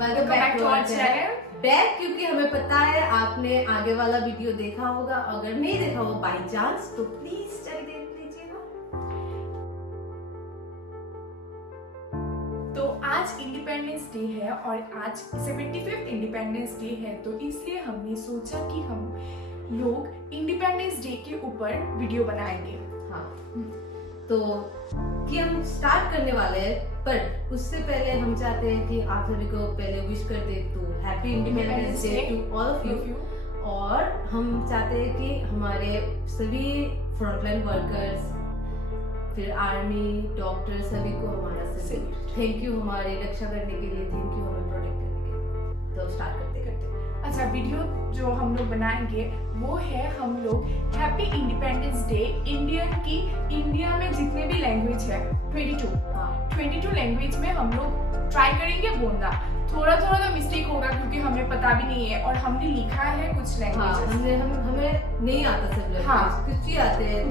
Welcome back to our channel. Back क्योंकि हमें पता है आपने आगे वाला वीडियो देखा होगा, अगर नहीं देखा हो बाई चांस तो प्लीज चल देख लीजिएगा। तो आज इंडिपेंडेंस डे है और आज 75th इंडिपेंडेंस डे है, तो इसलिए हमने सोचा कि हम लोग इंडिपेंडेंस डे के ऊपर वीडियो बनाएंगे। हाँ, तो कि हम स्टार्ट करने वाले हैं, पर उससे पहले हम चाहते हैं कि आप सभी को पहले विश कर दे तो happy independence day to all of you. और हम चाहते हैं कि हमारे सभी फ्रंटलाइन वर्कर्स, फिर आर्मी, डॉक्टर, सभी को हमारा थैंक यू, हमारी रक्षा करने के लिए, थैंक यू हमें प्रोटेक्ट करने के लिए। तो स्टार्ट करते अच्छा, वीडियो जो हम लोग बनाएंगे वो है हम लोग हैप्पी इंडिपेंडेंस डे इंडिया में जितने भी लैंग्वेज है 22 लैंग्वेज में हम लोग ट्राई करेंगे बोलना। थोड़ा तो मिस्टेक होगा क्योंकि हमें पता भी नहीं है और हमने लिखा है कुछ लैंग्वेज। हमें नहीं आता सब लैंग्वेज। हाँ, कुछ ही आते हैं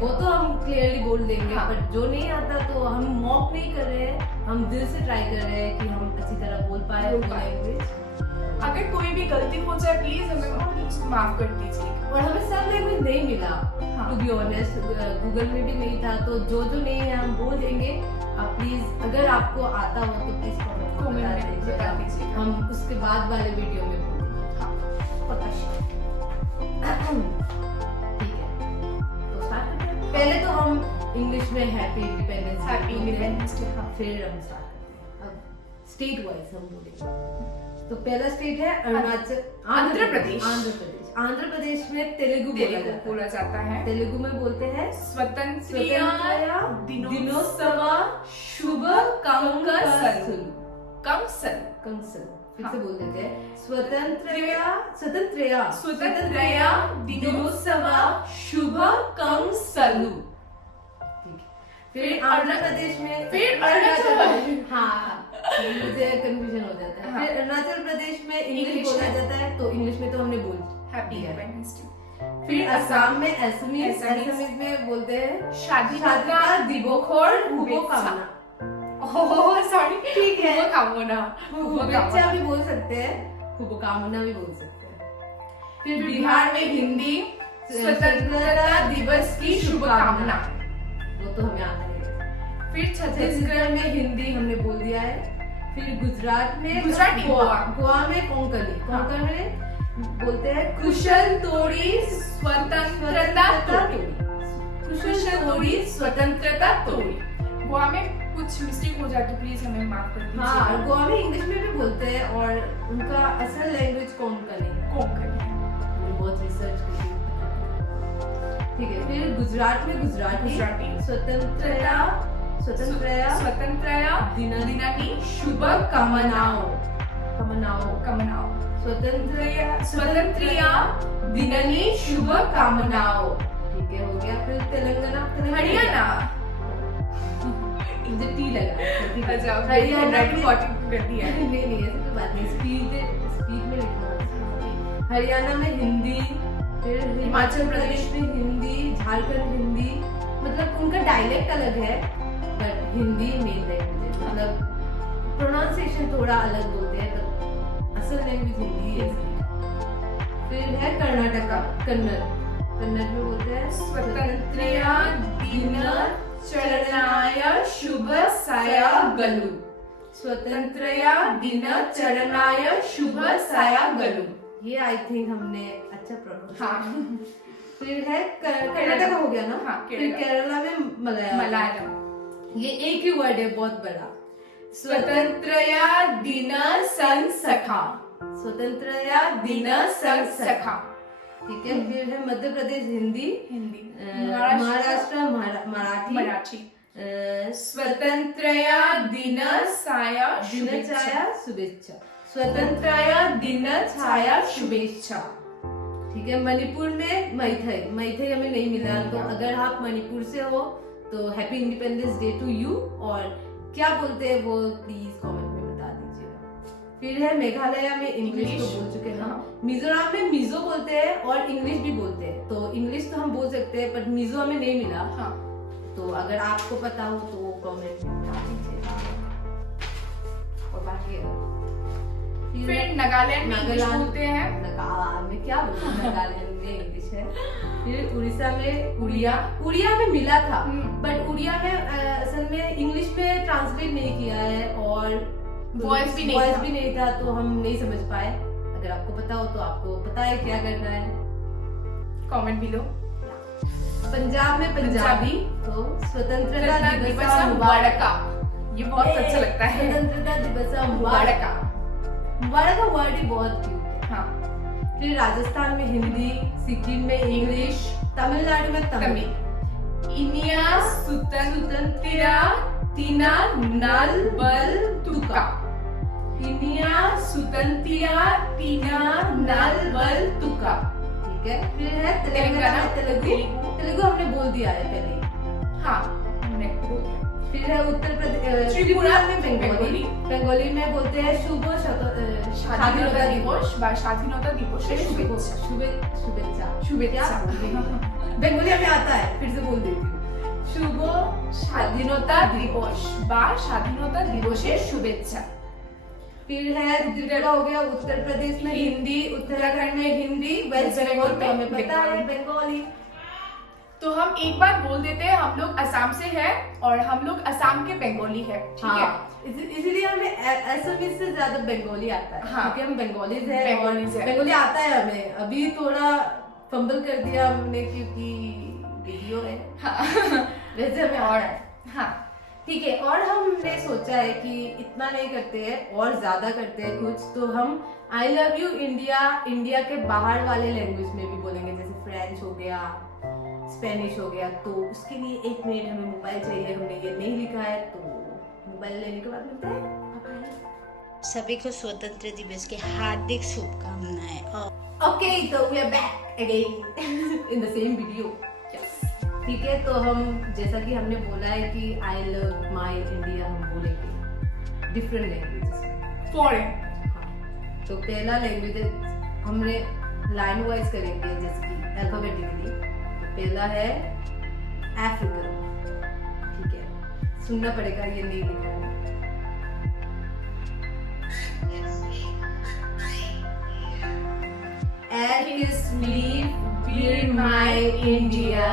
वो तो हम क्लियरली बोल देंगे। हाँ, पर जो नहीं आता तो हम मॉक नहीं कर रहे हैं, हम दिल से ट्राई कर रहे हैं कि हम अच्छी तरह बोल पाए वो लैंग्वेज। अगर कोई भी गलती हो जाए प्लीज हमें माफ कर दीजिए। और हमें सब लैंग्वेज नहीं मिला, टू बी ऑनेस्ट, गूगल में भी नहीं था, तो जो नहीं है हम बोल देंगे। आप प्लीज अगर आपको आता हो तो प्लीज कमेंट में बता दीजिए, हम उसके बाद वाले वीडियो में बोल देंगे। हाँ, ठीक है, तो स्टार्ट करते हैं। पहले तो हम इंग्लिश में हैप्पी इंडिपेंडेंस डे, फिर हम स्टार्ट करते हैं। अब स्टेट वाइज हम बोलेंगे। तो पहला स्टेट है आंध्र प्रदेश में तेलुगु बोला जाता है। तेलुगु में बोलते हैं स्वतंत्रता दिनोत्सव शुभ कंसल। फिर से बोल देते हैं स्वतंत्रता दिनोत्सव शुभ कंसलु। फिर अरुणाचल प्रदेश, हाँ मुझे कंफ्यूजन हो जाता है। फिर अरुणाचल प्रदेश में इंग्लिश बोला जाता है, तो इंग्लिश में तो हमने बोल हैप्पी इंडिपेंडेंस डे। फिर असम में असमीज में बोलते हैं शादी दिबोखोर हुबोकामना। ओह सॉरी, ठीक है, हुबोकामना भी बोल सकते हैं, हुबोकामना भी बोल सकते हैं। फिर बिहार में हिंदी स्वतंत्रता दिवस की शुभकामना, वो तो हमें आता है। फिर छत्तीसगढ़ में हिंदी हमने बोल दिया है। फिर गुजरात में गोवा में कोंकणी में बोलते हैं कुशल तोड़ी स्वतंत्रता तोड़ी। गोवा में कुछ मिस्टेक हो जाए तो प्लीज हमें माफ कर दीजिए। हाँ, गोवा में इंग्लिश में भी बोलते हैं और उनका असल लैंग्वेज कोंकणी है। बहुत रिसर्च की। ठीक है, फिर गुजरात में गुजराती स्वतंत्रता दिनानी शुभ कामनाओ। स्वतंत्रता दिनानी शुभ कामनाओ। ठीक है, हो गया। फिर तेलंगाना हरियाणा, मुझे टी लगा। अच्छा, हरियाणा की कर दिया। नहीं ऐसी कोई बात नहीं, स्पीड में लिखा। हरियाणा में हिंदी, फिर हिमाचल प्रदेश में हिंदी, झारखंड हिंदी, मतलब उनका डायलेक्ट अलग है बट हिंदी मेन लैंग्वेज है, मतलब प्रोनाउंसिएशन थोड़ा अलग बोलते हैं, पर असल लैंग्वेज हिंदी है। फिर है कर्नाटका, कन्नड़ में बोलते हैं स्वतंत्रता दिनाचरणाय शुभसायगलु। ये आई थिंक हमने अच्छा प्रोनाउंस। हाँ। फिर है कर्नाटका हो गया ना। हाँ, फिर केरला में मलयालम। ये एक ही वर्ड है बहुत बड़ा, स्वतंत्रता दिन संसखा। ठीक है। फिर है मध्य प्रदेश हिंदी, महाराष्ट्र मराठी। स्वतंत्रता दिन शुभेच्छा। ठीक है। मणिपुर में मैथई हमें नहीं मिला, तो अगर आप मणिपुर से हो तो happy independence day to you. और क्या बोलते हैं वो प्लीज कमेंट में बता दीजिएगा। फिर है मेघालय में इंग्लिश तो बोल चुके हैं। मिजोरम में मिजो बोलते हैं और इंग्लिश भी बोलते हैं, तो इंग्लिश तो हम बोल सकते हैं पर मिजो हमें नहीं मिला। तो अगर आपको पता हो तो कमेंट में बता दीजिए। और बाकी नागालैंड में इंग्लिश बोलते हैं। में क्या बोलते हैं, नागालैंड में इंग्लिश है। फिर उड़ीसा में उड़िया, उड़िया में मिला था बट उड़िया में असल में इंग्लिश में ट्रांसलेट नहीं किया है और वॉइस भी नहीं था तो हम नहीं समझ पाए। अगर आपको पता हो तो आपको पता है क्या करना है, कमेंट बिलो। पंजाब में पंजाबी तो स्वतंत्रता दिवस मुबारक, ये बहुत अच्छा लगता है। स्वतंत्रता दिवस मुबारक, मुबारक वर्ड ही बहुत क्यूट है। हाँ। फिर राजस्थान में हिंदी, सिक्किम में इंग्लिश, तमिलनाडु में तमिल। इंडिया सुतंत्रा तीना नल बल तुका। इंडिया सुतंत्रा तीना नल बल तुका। ठीक है। फिर है तेलंगाना में तेलुगु, तेलुगु हमने बोल दिया है पहले। हाँ, हमने बोल दिया। फिर है उत्तर प्रदेश, त्रिपुरा में बंगाली, बंगाली में बोलते हैं शुभ স্বাধীনতা দিবস বা স্বাধীনতা দিবসের শুভেচ্ছা। शुभेच्छा बंगाली हमें आता है, फिर से बोल देती हूँ। শুভ স্বাধীনতা দিবস বা স্বাধীনতা দিবসের শুভেচ্ছা। फिर है तीसरा हो गया उत्तर प्रदेश में हिंदी, उत्तराखंड में हिंदी, वेस्ट बंगाल में हमें पता है बंगाली। तो हम एक बार बोल देते हैं, हम लोग असम से हैं और हम लोग असम के बंगाली है, ठीक है। इसीलिए हमें असमीज से ज्यादा बंगाली आता है। हाँ, क्योंकि हम बंगालीज हैं और बंगाली आता है हमें। अभी थोड़ा फंबल कर दिया हमने क्योंकि वीडियो है। हाँ। वैसे हमें और है। हाँ ठीक है। और हमने सोचा है कि इतना नहीं करते हैं और ज्यादा करते हैं कुछ, तो हम I love you India, India के बाहर वाले लैंग्वेज में भी बोलेंगे, जैसे फ्रेंच हो गया, स्पेनिश हो गया। तो उसके लिए 1 मिनट हमें मोबाइल चाहिए, हमने ये नहीं लिखा है तो मोबाइल लेने के बाद मिलते हैं। सभी को स्वतंत्र दिवस की हार्दिक शुभकामनाएं। ओके, तो we are back again in the same video. ठीक है। तो हम जैसा कि हमने बोला है कि आई लव माय इंडिया हम बोलेंगे डिफरेंट लैंग्वेजेस में। फॉरेन। तो पहला लैंग्वेज हमने लाइन वाइज करेंगे, जैसे कि अल्फाबेटिकली। पहला है अफ्रीकन। ठीक है, सुनना पड़ेगा, ये नहीं लिखा है। Kiss me, dear my India.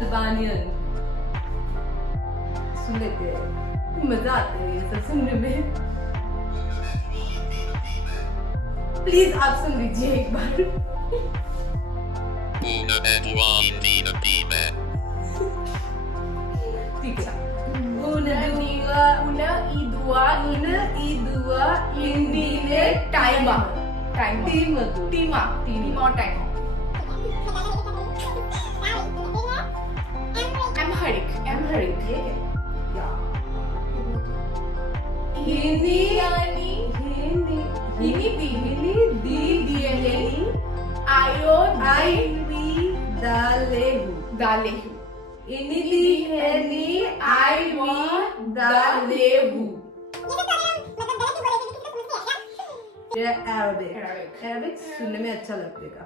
Albanian सुन लेते हैं, मजा आता है ये सब सुनने में। प्लीज आप सुन लीजिए एक बार। ठीक है। इंडिने टाइमा टाइमा टीमा टीमा टाइमा। एम्हरिक ये क्या? हिंदी यानी आयो आई वी दालेहु दालेहु इनिदी हैनी आई वी दालेहु। ये अरबिक सुनने में अच्छा लगेगा।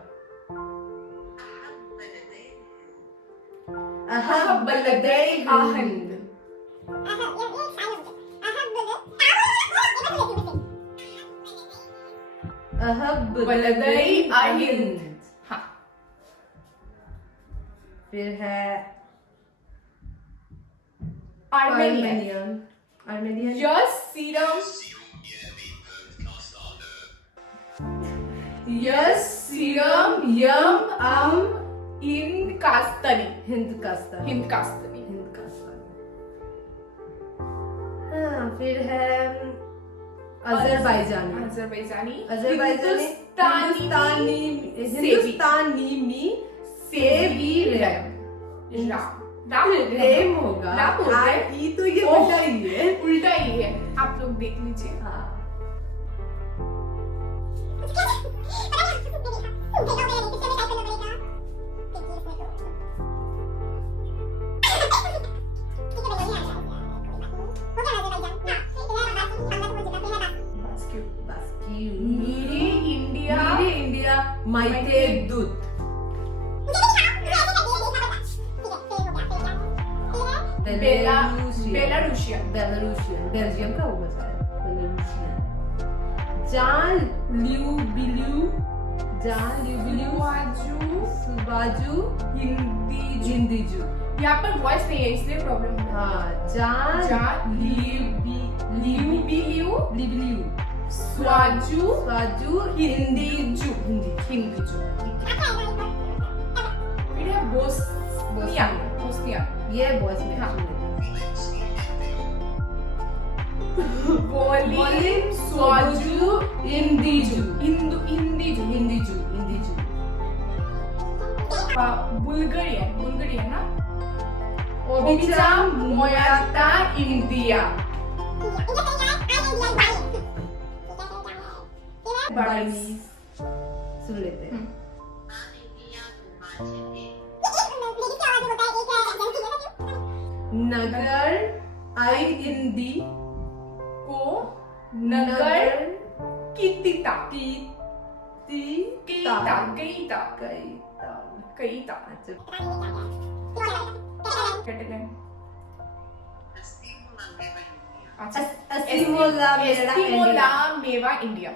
अहब बलदै हिंद। अहब बलदै हिंद। हाँ। फिर है आर्मेनियन। यस सीरम यम हिंदुस्तानी। हाँ, फिर है अजरबैजानी से भी रेम होगा। ई तो ये उल्टा ही है, आप लोग देख लीजिए। हाँ। मेरी इंडिया मायके दूत। बेलारूसिया बेलारूशियन बेलारूशियन, बेल्जियम का होगा शायद, बेलारूशियन। जान लियू बिलियू, सुबाजू हिंदीजू। यहाँ पर वॉइस नहीं है इसलिए प्रॉब्लम है। हाँ, जान लियू बिलियू स्वाजू हिंदीजू। फिर है बोस्निया ये बॉयज में हाँ। सुन वॉलिम स्वाजू हिंदीजू। हिंदीजू बुल्गारियन ना ओबिचा मोयाता इंडिया बर्मीज सुन लेते हैं। नगर आई हिंदी को नगर कितिता कईता एस्टिमोला मेवा इंडिया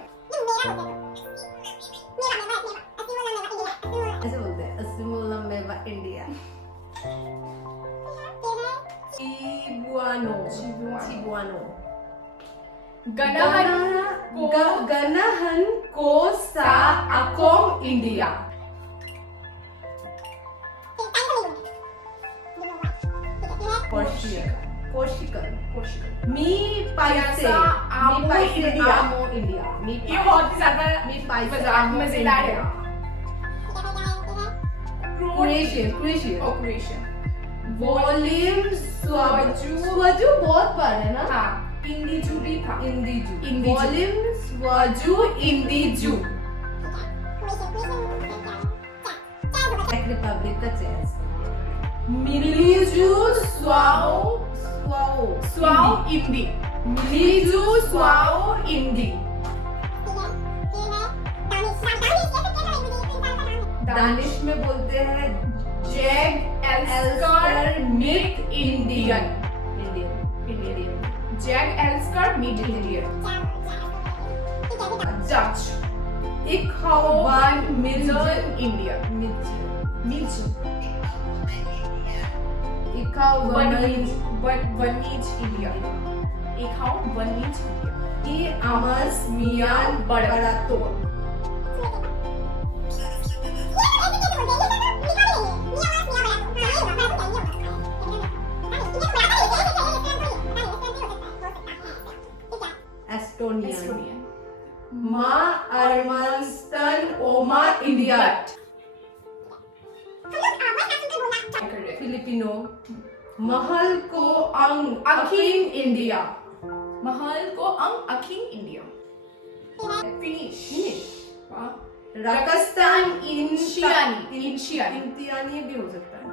ऐसे बोलते हैं, एस्टिमोला मेवा इंडिया। चिबुआनो गनहन को सा अकोम इंडिया। कोशिकल मी पाइसे आमो इंडिया। आमो इंडिया। ये बहुत ही ज्यादा मजेदार है। क्रोएशिया वॉल्यूम स्वाजू बहुत बार है ना। हाँ इंदीजू भी था। इंदीजू वॉल्यूम स्वाजू इंदीजू। चेक रिपब्लिक का चेस मिलीजू स्वाओ इंदी मिलीजू स्वाओ इंदी। दानिश में बोलते हैं जैग एल्स्कर मिट इंडियन। जैग एल्स्कर मीट इंडियन जज इकहौवन मिल्जन इंडिया वनीज इंडिया वनीज ई अमस मियान बड़ातो। एस्टोनियन मा अरमानस्तन ओमा इंडिया। फिलिपिनो महल को अंग अखिन इंडिया। महल को अंग अखिंग इंडिया फिनिश राजस्थान इंशियानी इंतियानी भी हो सकता है।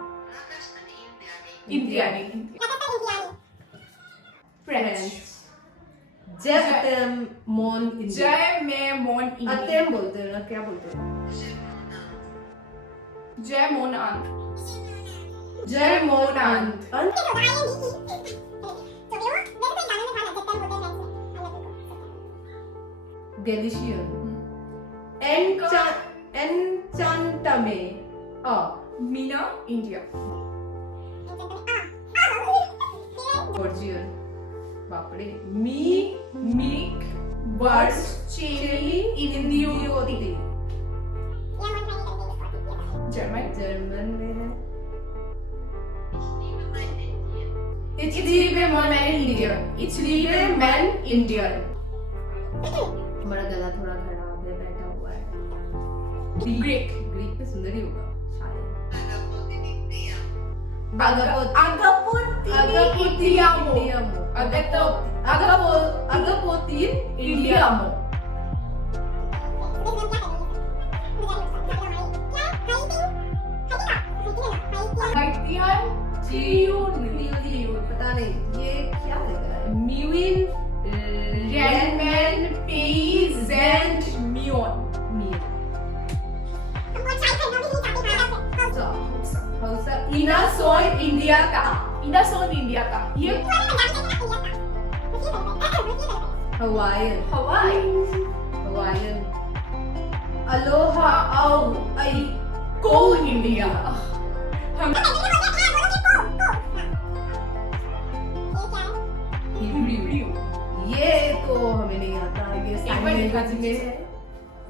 इंडियानी फ्रेंच जय अतेम मोन इंडिया। जय में मोन इंडिया अतेम बोलते हैं ना, क्या बोलते हैं? जय मोन अंत जय मोन अंत गैलिशियन एनचांटमे मीना इंडिया जॉर्जियन बापरे मीक बर्ड्स चेली इंडियोती जर्मन में है Ich liebe mein Indian. Ich liebe mein Indian. हमारा गला थोड़ा खराब है, बैठा हुआ है। ग्रीक ग्रीक में सुंदर ही होगा Agapotin Indiamo. पता नहीं ये क्या लिख रहा है। म्यूइन Renmen Peasant Mion. Hausa Inason India का ये Hawaiian. Hawaii. Aloha au ai. Go India. हम Hebrew. ये तो हमें नहीं आता, ये साइन बार लैंग्वेज दिखा में है,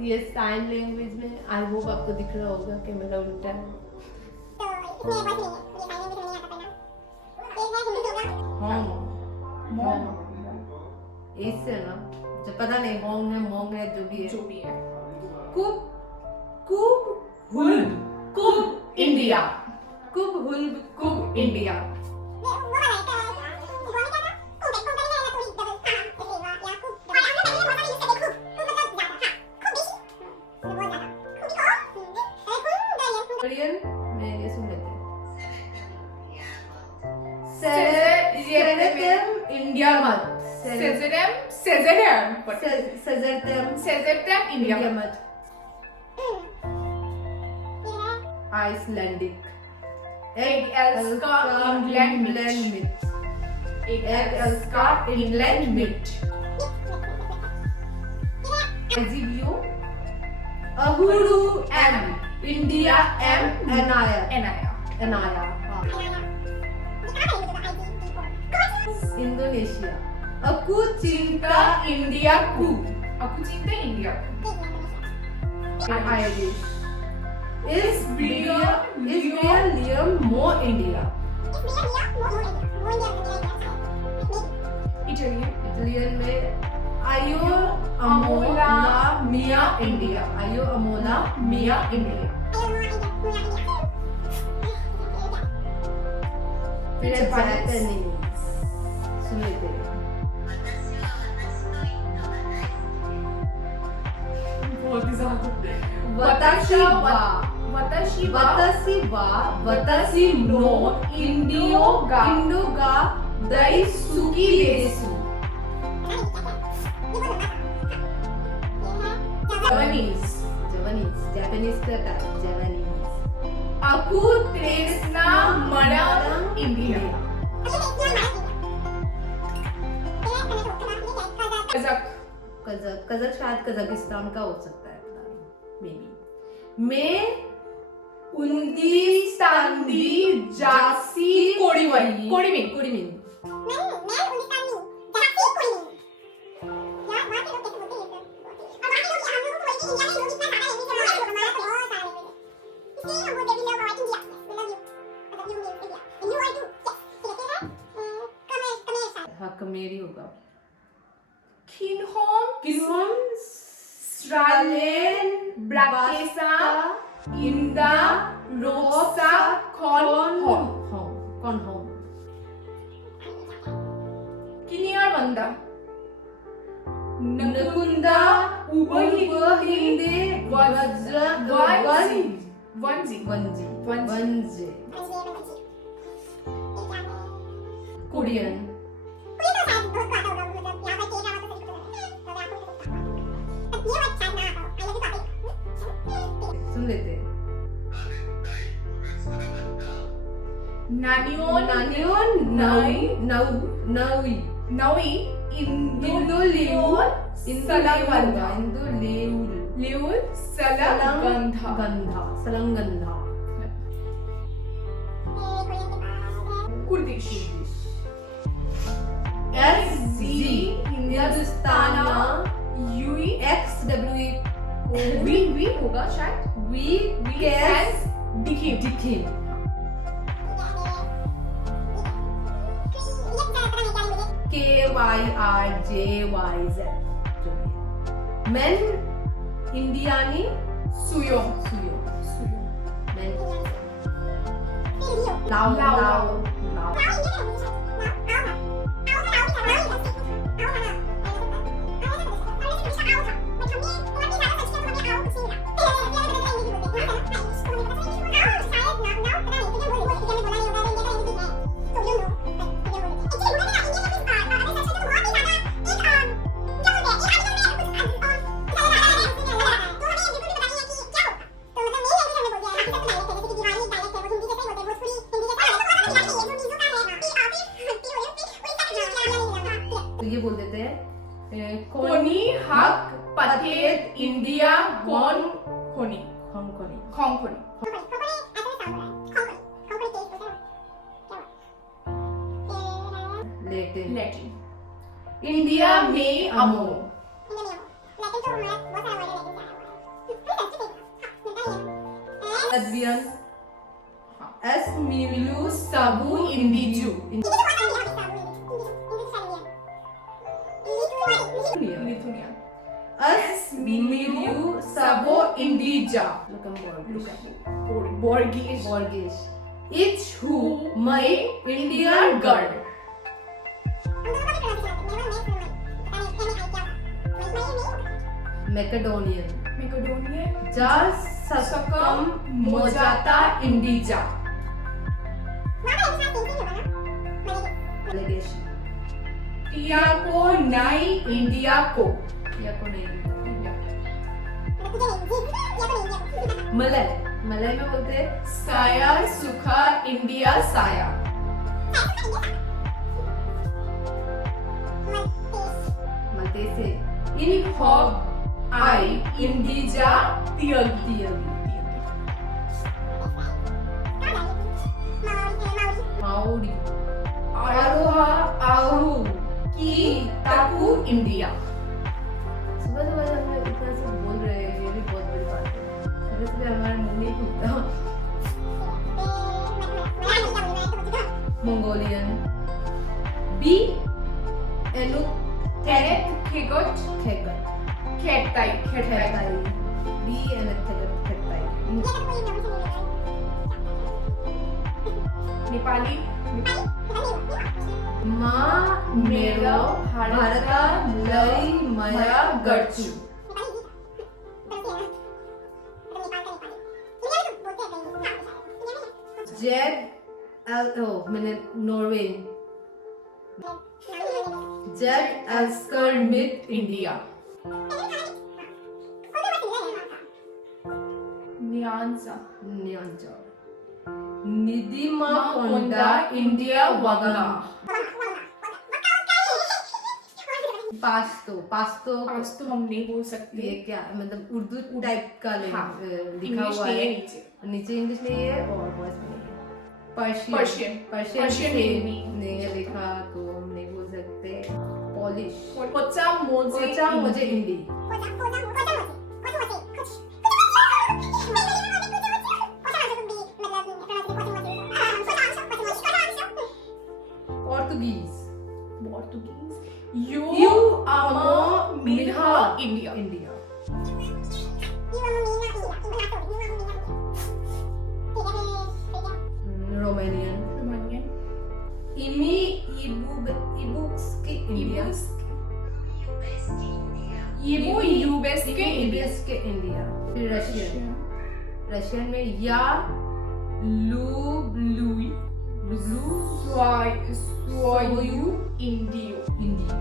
ये साइन लैंग्वेज में। आई होप आपको दिख रहा होगा कि मेरा उल्टा है। होंग, इससे ना जो पता नहीं होंग है मोंग है जो भी है। जो भी है कुब कुब हुल्ब कुब इंडिया कुब हुल्ब कुब इंडिया कोरियन में ये सुन लेते हैं। सेजेरेम इंडिया मत सेजेरेम इंडिया इंडिया मत आइसलैंडिक एक एल्स का इंग्लैंड मिट एक एल्स का इंग्लैंड मिट एजीबियो अहुरु एम इंडिया एम एनाया एनाया इंडोनेशिया aku cinta इंडियाकू aku cinta इंडिया Irish is Liam more India Italian में Ayo Amola Mia India Ayo Amola Mia India फिर Japanese सुन लेते हैं बहुत ही ज्यादा Watashi wa Watashi no Indio ga Daisuki desu Japanese का था Japanese aku tresna marang India कज़क शायद कजाकिस्तान का हो सकता है मे बी मैं उन्दी सांदी जासी कोड़ीमिन हाँ कमेरी होगा Kinhom Stralen Brakesa Inda Rosa Konhom Kiniar Vanda Nakunda Ubahinde Vanzi Korean सुन लेते हैं Nanion Naui Indoleul Salangandha Kurdish SZ Hindustana UE XWE V होगा शायद We can दिखे KYRJYZ Men Indiani Suyo Men Lao तो ये बोल देते हैं कोनी हक पथेत इंडिया कौन खोनी खोंकोनी खोंकोनी लेटिन लैटिन इंडिया में अमो लेस्बियन हाँ। एस मिलू सबू इंडिजू लिथुनिया एस मिलू सबो इंडिजा लुक्समबर्ग बोर्गिश बोर्गिश इच हु मई इंडियन गर्ड मैकेडोनियन मैकेडोनिया जा सकम मोजाता इंडिजा लेगेशन टिया को नाई इंडिया को या को नहीं मलय मलय में बोलते हैं साया सुखा इंडिया साया मलतेसे इन हॉब आई इंडिजा तियगी माउरी आरोहा आहू की ताकू इंडिया सुबह सुबह हम लोग इतना से बोल रहे हैं ये भी बहुत बड़ी बात है सुबह सुबह हमारा मुंह नहीं खुलता मंगोलियन बी एनु थेरेत खेगोट खेगन खेताई खेताई बी एनु खेताई नेपाली माँ मेरो भारता लई मया गर्छु जेड एल ओ मैंने Norway Z एल्स्कर mid India न्यांजा न्यांजा Nidima कोंडा इंडिया वगा पास्तो पास्तो आज तो हम नहीं बोल सकते ये क्या मतलब उर्दू टाइप का हाँ, लिखा इंग्लिश हुआ नहीं है है नीचे नीचे इंग्लिश नहीं है और वर्ड्स नहीं है पर्शियन पर्शियन से नहीं है लिखा तो हम नहीं बोल सकते पॉलिश कोचा मोजे कोचा मुझे हिंदी पोर्तुगीज पोर्तुगीज यू अमो मिन्हा इंडिया इंडिया रोमानियन रोमानियन इमी इबुक्स के इंडिया वो यूएस के इंडिया यूएस के इंडिया फिर रशियन रशियन में या लुई स्वयू इंडियो इंडिया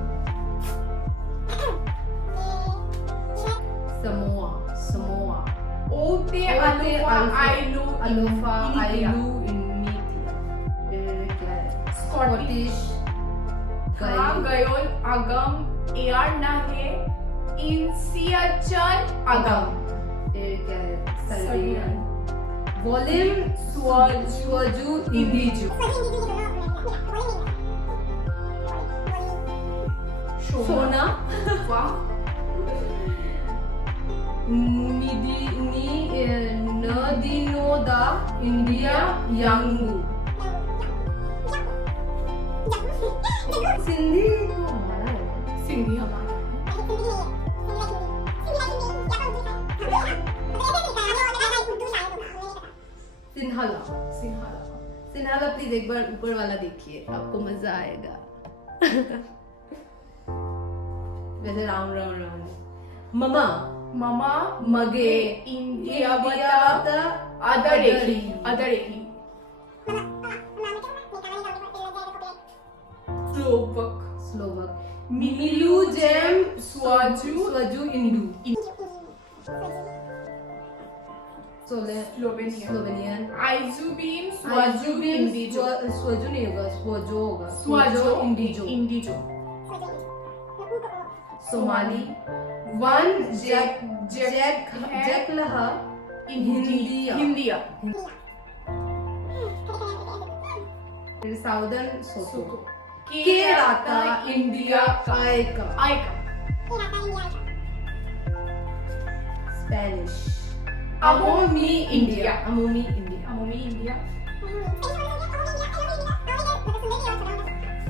समोआ समोआ ओते अल्फा आइलू अलोफा इनिटिया। आइलू इनिटिया फिर क्या है स्कॉटिश गई गयोल अगम एआर ना है इंसियाचन अगम फिर क्या है सर्बियन सर्बियन वॉल्यूम स्वजू इंडिजू सोना वाह नदिनोदा इंडिया यांगू सिंधी तो हमारा है सिंधी हमारा सिन्हाला सिंहाला सिन्हाला प्लीज एक बार ऊपर वाला देखिए आपको मजा आएगा वैसे round round round mama mama मगे इंडिया बता अदरेही अदरेही स्लोवक स्लोवक मिलू जेम स्वाजू स्वजू इंडू स्लोवेनियन स्लोवेनियन आइजुबीन स्वाजुबीन इंडिजो स्वजू नहीं होगा स्वजो होगा स्वाजो इंडिजो इंडिजो सोमाली, वन जैकलह हिंदिया, फिर साउदर्न सोतो, के राता इंडिया आयका, आयका, स्पेनिश, अमोमी इंडिया, अमोमी इंडिया, अमोमी इंडिया,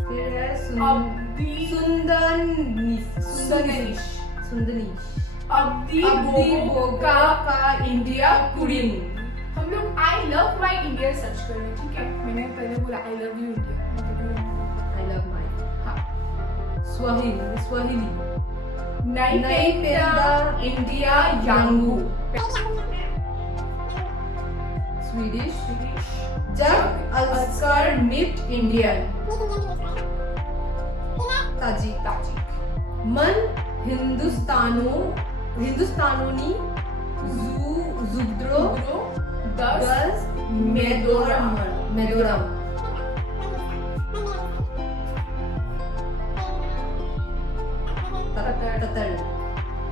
फिर है अब्दी सुंदनीश, अब्दी बोगा का इंडिया कुड़ीन। हम लोग I love my India search कर रहे हैं, ठीक है? मैंने पहले बोला I love you India, I love my, हाँ। स्वाहिली, नाइपेंदा इंडिया यांगू, स्वीडिश, जब अस्कर मिट इंडियन, ताजिक, मन हिंदुस्तानोनी, जुगद्रो, दस मेदोरम,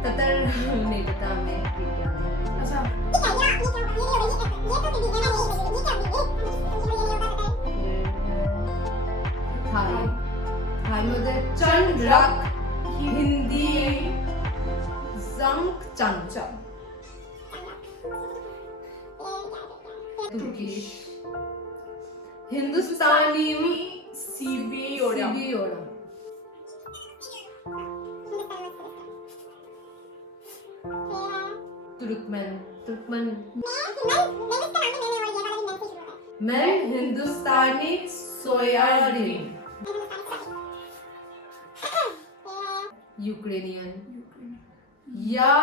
ततर नहीं पता मैं क्या है। अच्छा, थाई मध्ये चंद्रक, हिंदी जंक चंग, तुर्किश, हिंदुस्तानी सीबीओडम, तुर्कमन, मैं हिंदुस्तानी सोयाबीन, यूक्रेनियन, या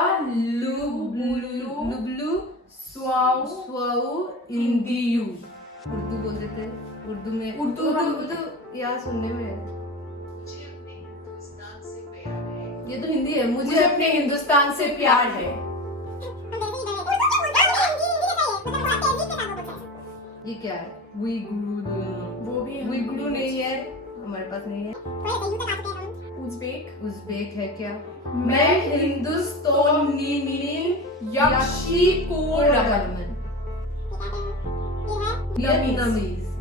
लुब्लू स्वाउ इंदियू, उर्दू बोलते थे, उर्दू में उर्दू या सुनने में ये तो हिंदी है। मुझे अपने हिंदुस्तान से प्यार है। ये क्या है? वो भी उइगुरु नहीं है, हमारे पास नहीं है। उज़्बेक है क्या? मैं हिंदुस्तानी यक्षी को रगमन,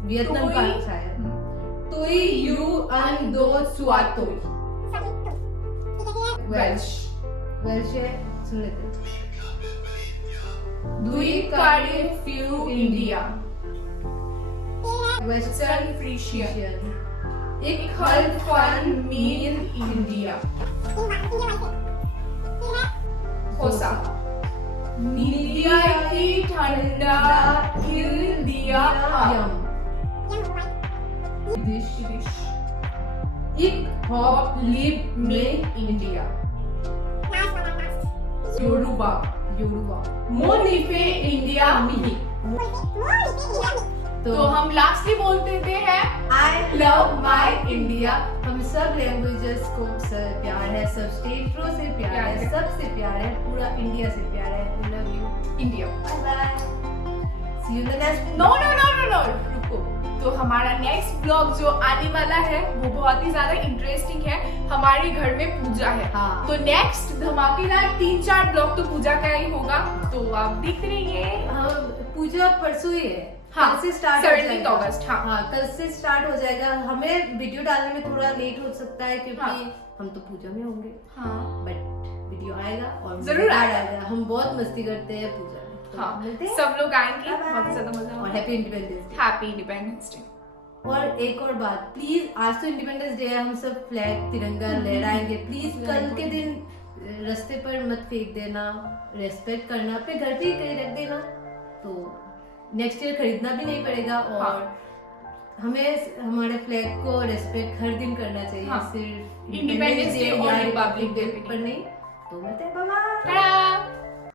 वियतनाम का शायद। तुई यू अन दो सुआतो, वेल्श है, सुन लेते हैं। दुई कारे फ्यू इंडिया, वेस्टर्न फ्रीशियन, एक खलफन मीन इंडिया, होसा, नीलिया की ठंडा हिल दिया आम, एक हॉप लिप में इंडिया, योरुबा, मोनिफे इंडिया मिही। तो हम लास्टली बोल देते हैं आई लव माई इंडिया। हम सब लैंग्वेजेस को प्यार है, सब स्टेटों से प्यार है, सबसे प्यार है, पूरा इंडिया से प्यार है। We love you India. Bye bye, see you in the next. No रुको, तो हमारा नेक्स्ट ब्लॉग जो आने वाला है वो बहुत ही ज्यादा इंटरेस्टिंग है। हमारे घर में पूजा है, हाँ। तो नेक्स्ट धमाकेदार 3-4 ब्लॉग तो पूजा का ही होगा, तो आप देखते रहिए। हाँ, पूजा परसों ही है। हाँ, कल से स्टार्ट हो 17 जाएगा। अगस्त, हाँ। कल से स्टार्ट हो जाएगा। हमें वीडियो डालने में थोड़ा लेट हो सकता है क्योंकि हाँ। हम तो पूजा में होंगे, हाँ, बट वीडियो आएगा और जरूर आएगा। हम बहुत मस्ती करते हैं पूजा में, तो हाँ, मिलते हैं। सब लोग आएंगे, Bye bye। बहुत ज्यादा मजा और होगा। Happy independence day. Happy independence day. और एक और बात, प्लीज आज तो इंडिपेंडेंस डे है, हम सब फ्लैग तिरंगा लहराएंगे। प्लीज कल के दिन रास्ते पर मत फेंक देना, रेस्पेक्ट करना, अपने घर पे ही कहीं रख देना, तो नेक्स्ट ईयर खरीदना भी नहीं पड़ेगा। और हाँ। हमें हमारे फ्लैग को रेस्पेक्ट हर दिन करना चाहिए, हाँ। सिर्फ इंडिपेंडेंस डे और रिपब्लिक डे पर नहीं। तो मिलते हैं, बाय बाय। Ta-da!